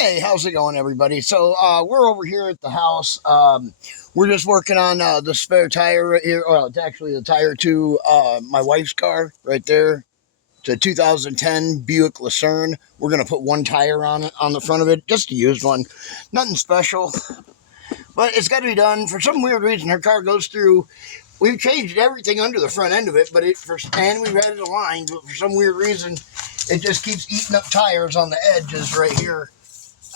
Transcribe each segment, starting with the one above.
Hey, how's it going, everybody? So we're over here at the house. We're just working on the spare tire right here. Well, it's actually the tire to my wife's car right there. It's a 2010 Buick Lucerne. We're gonna put one tire on it on the front of it, just a used one, nothing special, but it's got to be done. For some weird reason, her car goes through. We've changed everything under the front end of it, but and we've added a line, but for some weird reason, it just keeps eating up tires on the edges right here.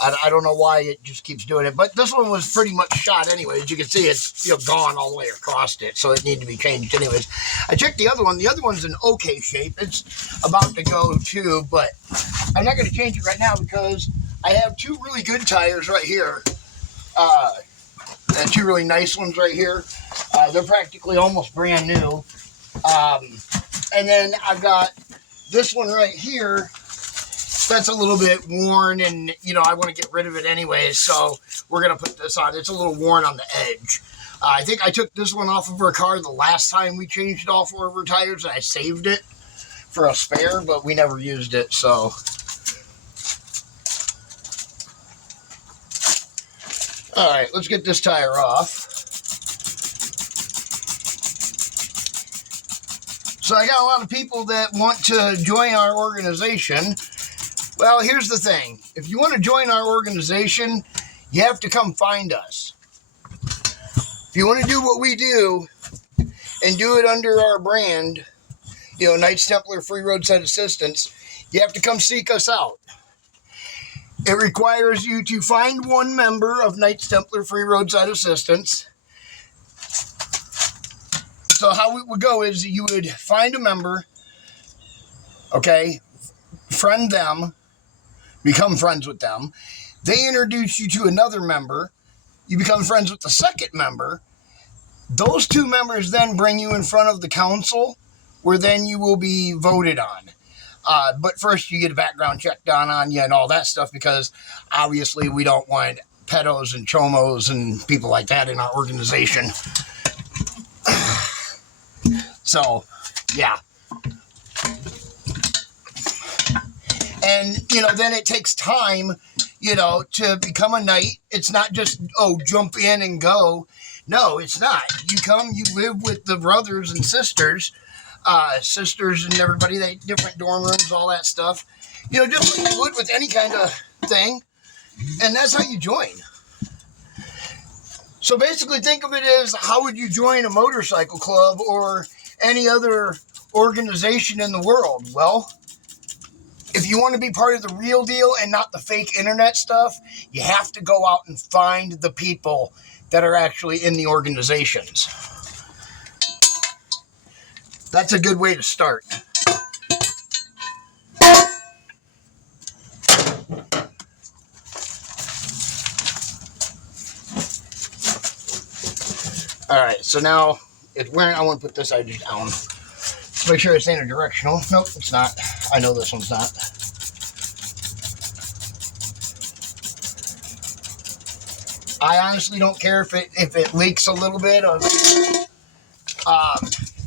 I don't know why it just keeps doing it, but this one was pretty much shot anyway. As you can see, it's gone all the way across it, so it needed to be changed anyways. I checked the other one. The other one's in okay shape. It's about to go too, but I'm not going to change it right now because I have two really good tires right here. And two really nice ones right here. They're practically almost brand new. And then I've got this one right here. That's a little bit worn, and I want to get rid of it anyway, so we're going to put this on. It's a little worn on the edge. I think I took this one off of her car the last time we changed all four of her tires, and I saved it for a spare, but we never used it, so. All right, let's get this tire off. So I got a lot of people that want to join our organization. Well, here's the thing. If you want to join our organization, you have to come find us. If you want to do what we do and do it under our brand, Knights Templar Free Roadside Assistance, you have to come seek us out. It requires you to find one member of Knights Templar Free Roadside Assistance. So how it would go is you would find a member, okay, friend them, become friends with them. They introduce you to another member. You become friends with the second member. Those two members then bring you in front of the council, where then you will be voted on. But first you get a background check done on you and all that stuff, because obviously we don't want pedos and chomos and people like that in our organization. So, yeah. And, then it takes time, to become a knight. It's not just, jump in and go. No, it's not. You come, you live with the brothers and sisters and everybody, they different dorm rooms, all that stuff. Just like you would with any kind of thing. And that's how you join. So basically think of it as, how would you join a motorcycle club or any other organization in the world? Well, if you want to be part of the real deal and not the fake internet stuff, you have to go out and find the people that are actually in the organizations. That's a good way to start. All right, so now it's where I want to put this edge down. Let's make sure it's interdirectional. Nope, it's not. I know this one's not. I honestly don't care if it leaks a little bit,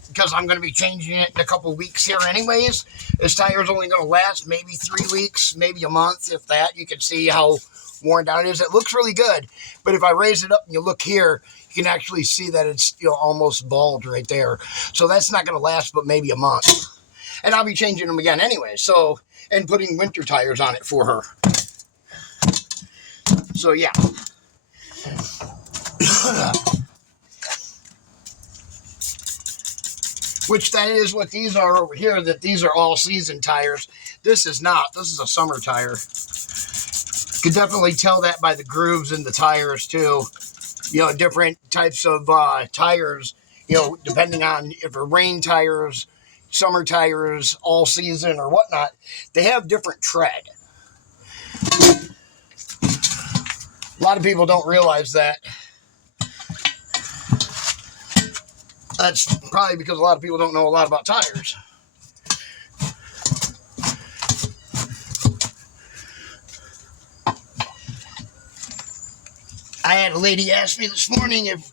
because I'm going to be changing it in a couple weeks here anyways. This tire's only going to last maybe 3 weeks, maybe a month, if that. You can see how worn down it is. It looks really good, but if I raise it up and you look here, you can actually see that it's almost bald right there. So that's not going to last but maybe a month. And I'll be changing them again anyway, so, and putting winter tires on it for her. So yeah. Which that is what these are over here, that these are all season tires. This is not. This is a summer tire. You can definitely tell that by the grooves in the tires too. Different types of tires, depending on if they're rain tires, summer tires, all season or whatnot, they have different tread. A lot of people don't realize that. That's probably because a lot of people don't know a lot about tires. I had a lady ask me this morning if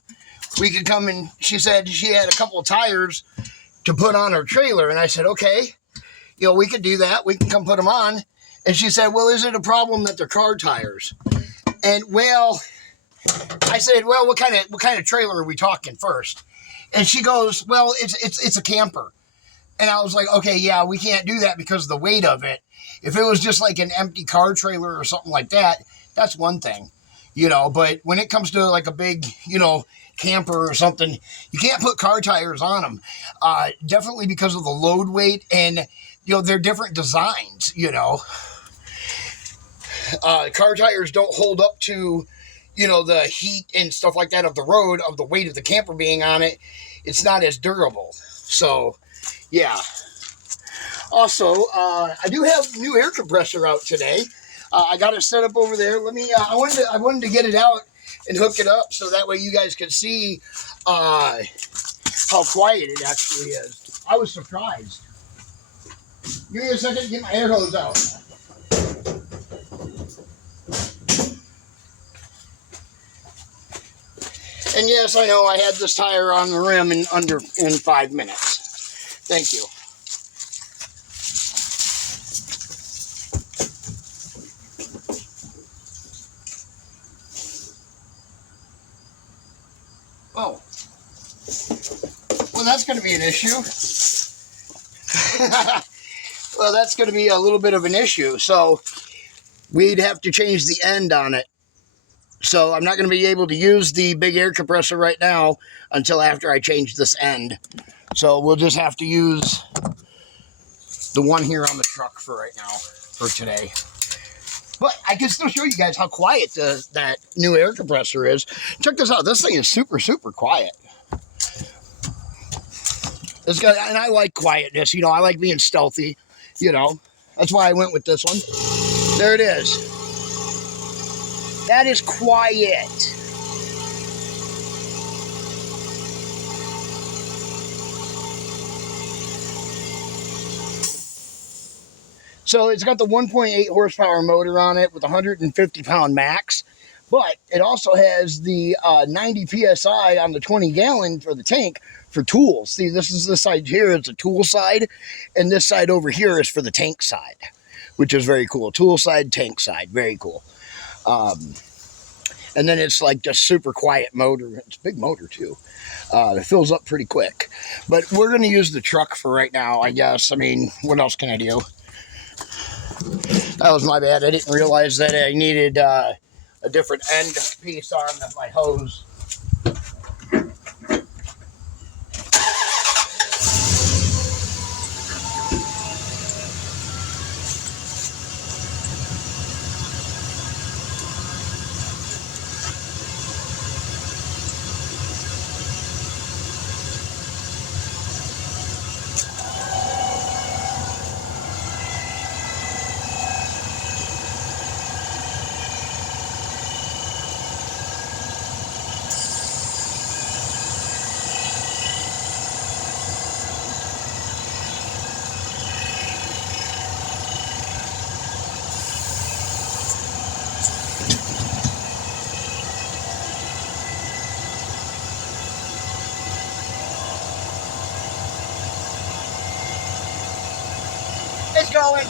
we could come, and she said she had a couple of tires to put on her trailer. And I said, okay, we could do that. We can come put them on. And she said, well, is it a problem that they're car tires? And well, I said, well, what kind of trailer are we talking first? And she goes, well, it's a camper. And I was like, okay, yeah, we can't do that because of the weight of it. If it was just like an empty car trailer or something like that, that's one thing, but when it comes to like a big, camper or something, you can't put car tires on them. Definitely because of the load weight and, they're different designs, car tires don't hold up to, the heat and stuff like that of the road, of the weight of the camper being on it. It's not as durable. So, yeah. Also, I do have new air compressor out today. I got it set up over there. I wanted to get it out and hook it up so that way you guys could see how quiet it actually is. I was surprised. Give me a second to get my air hose out. And yes, I know I had this tire on the rim in 5 minutes. Thank you. Oh. Well, that's going to be an issue. Well, that's going to be a little bit of an issue. So we'd have to change the end on it. So I'm not going to be able to use the big air compressor right now until after I change this end. So we'll just have to use the one here on the truck for right now, for today. But I can still show you guys how quiet that new air compressor is. Check this out. This thing is super, super quiet. And I like quietness. I like being stealthy. That's why I went with this one. There it is. That is quiet. So it's got the 1.8 horsepower motor on it with 150 pound max, but it also has the 90 PSI on the 20 gallon for the tank for tools. See, this side here is the tool side, and this side over here is for the tank side, which is very cool. Tool side, tank side, very cool. And then it's like just super quiet motor. It's a big motor too. It fills up pretty quick. But we're going to use the truck for right now, I guess. I mean, what else can I do? That was my bad. I didn't realize that I needed a different end piece on my hose. It's going.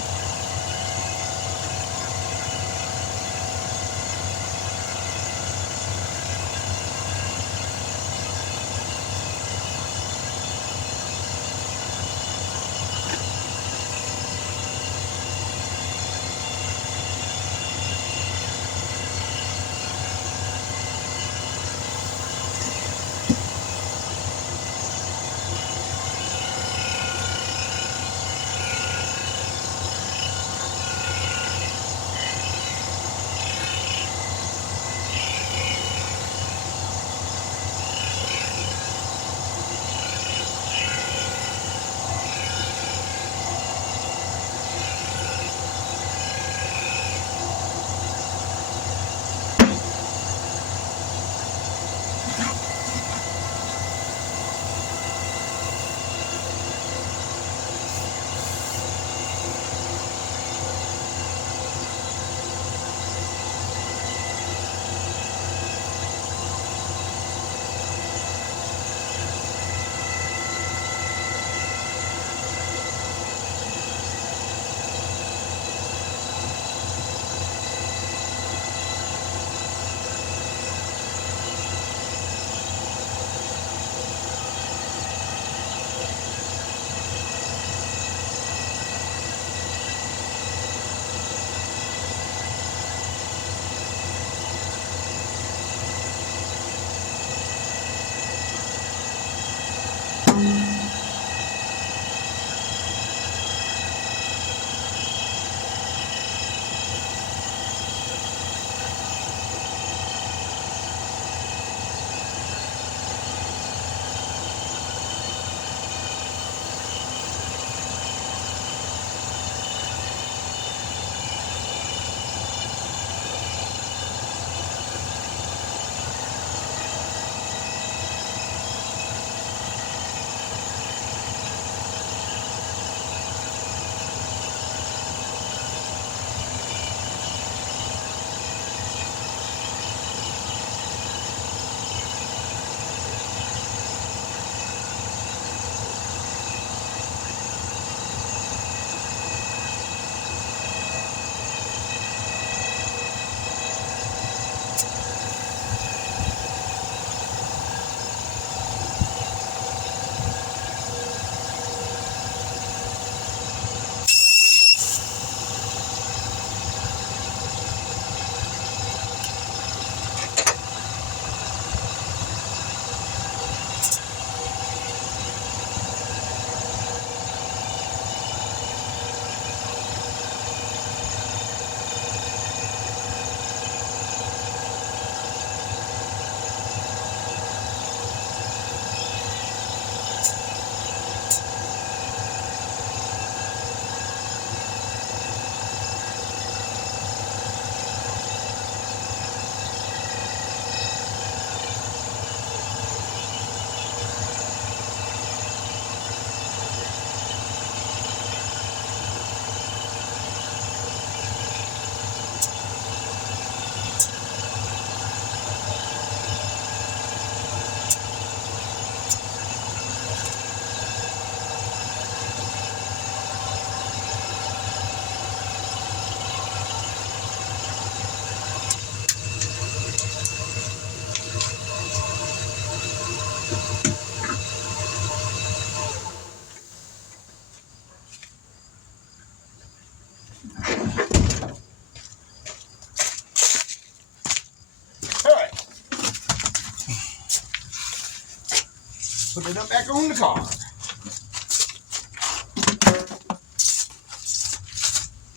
Put it up back on the car.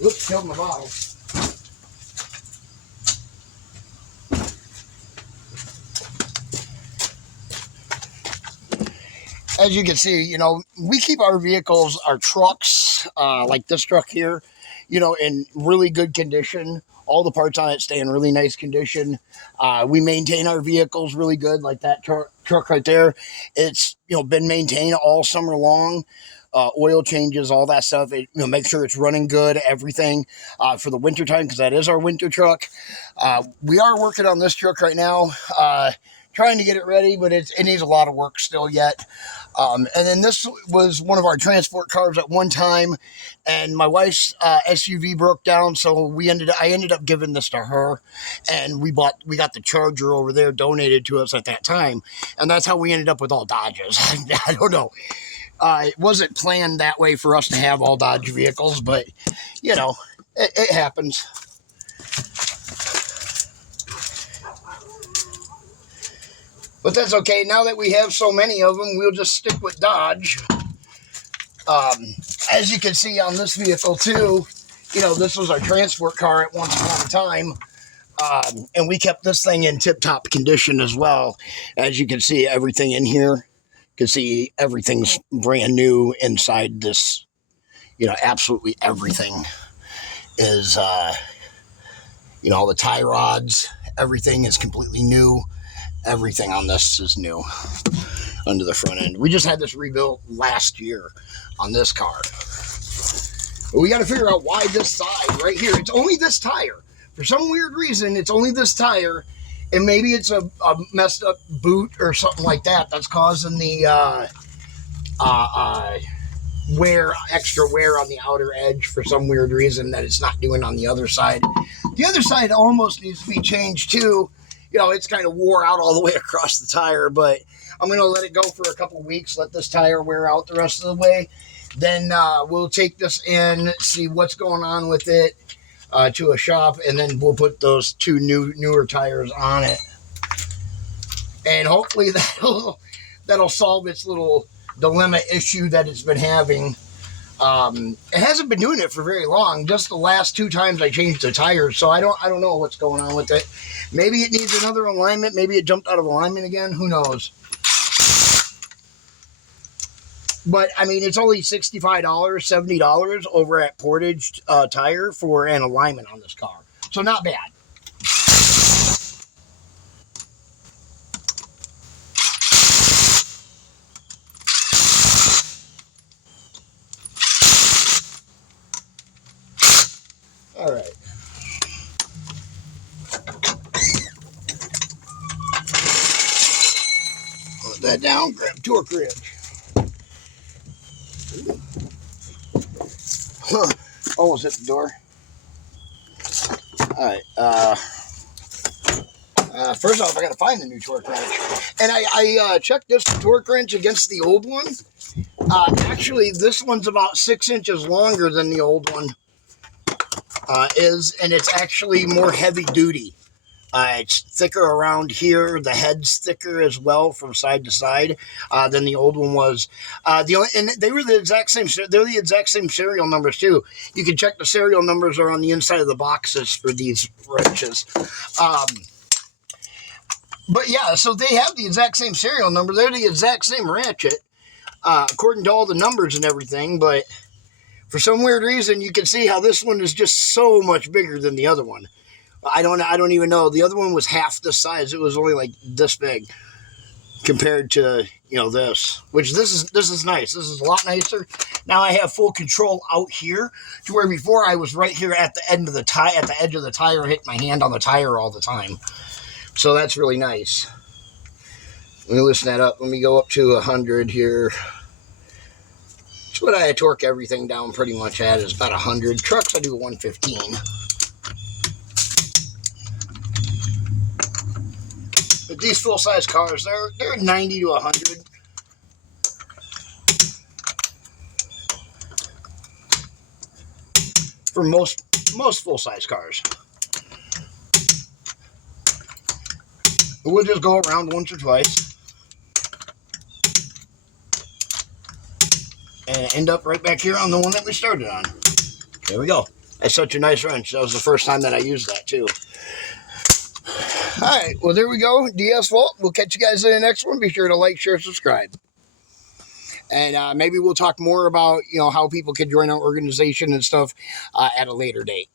Oops, killed my bottle. As you can see, you know, we keep our vehicles, our trucks, like this truck here, you know, in really good condition. All the parts on it stay in really nice condition. We maintain our vehicles really good, like that truck right there. It's, you know, been maintained all summer long. Oil changes, all that stuff. It, you know, make sure it's running good, everything for the winter time, because that is our winter truck. We are working on this truck right now, trying to get it ready, but it needs a lot of work still yet. And then this was one of our transport cars at one time, and my wife's SUV broke down, so I ended up giving this to her, and we got the Charger over there donated to us at that time, and that's how we ended up with all Dodges. I don't know. It wasn't planned that way for us to have all Dodge vehicles, but you know, it happens. But that's okay. Now that we have so many of them, we'll just stick with Dodge. As you can see on this vehicle too, you know, this was our transport car at once upon a time. And we kept this thing in tip-top condition as well. As you can see, everything in here, you can see everything's brand new inside this. You know, absolutely everything is, you know, all the tie rods, everything is completely new. Everything on this is new under the front end. We just had this rebuilt last year on this car. But we got to figure out why this side right here, it's only this tire. For some weird reason, it's only this tire. And maybe it's a messed up boot or something like that that's causing the extra wear on the outer edge for some weird reason that it's not doing on the other side. The other side almost needs to be changed too. You know, it's kind of wore out all the way across the tire, but I'm going to let it go for a couple weeks, let this tire wear out the rest of the way. Then we'll take this in, see what's going on with it to a shop, and then we'll put those two newer tires on it. And hopefully that'll solve its little dilemma issue that it's been having. It hasn't been doing it for very long. Just the last two times I changed the tires, so I don't know what's going on with it. Maybe it needs another alignment. Maybe it jumped out of alignment again. Who knows? But I mean, it's only $65, $70 over at Portage Tire for an alignment on this car, so not bad. All right. Put that down, grab torque wrench. Almost hit the door. All right. First off, I got to find the new torque wrench. And I checked this torque wrench against the old one. Actually, this one's about 6 inches longer than the old one is, and it's actually more heavy duty. It's thicker around here. The head's thicker as well from side to side than the old one was. And they were the exact same. They're the exact same serial numbers too. You can check the serial numbers are on the inside of the boxes for these wrenches. But yeah, so they have the exact same serial number. They're the exact same ratchet, according to all the numbers and everything. But for some weird reason, you can see how this one is just so much bigger than the other one. I don't even know. The other one was half the size. It was only like this big compared to, you know, this. Which this is nice. This is a lot nicer. Now I have full control out here, to where before I was right here at the end of the tire, at the edge of the tire, hitting my hand on the tire all the time. So that's really nice. Let me loosen that up. Let me go up to 100 here. That's what I torque everything down pretty much at, is about 100. Trucks I do 115. But these full-size cars, they're 90 to 100. For most full-size cars. We'll just go around once or twice. and end up right back here on the one that we started on. There we go. That's such a nice wrench. That was the first time that I used that too. All right, well, there we go. DS Vault. We'll catch you guys in the next one. Be sure to like, share, subscribe. And maybe we'll talk more about, how people can join our organization and stuff at a later date.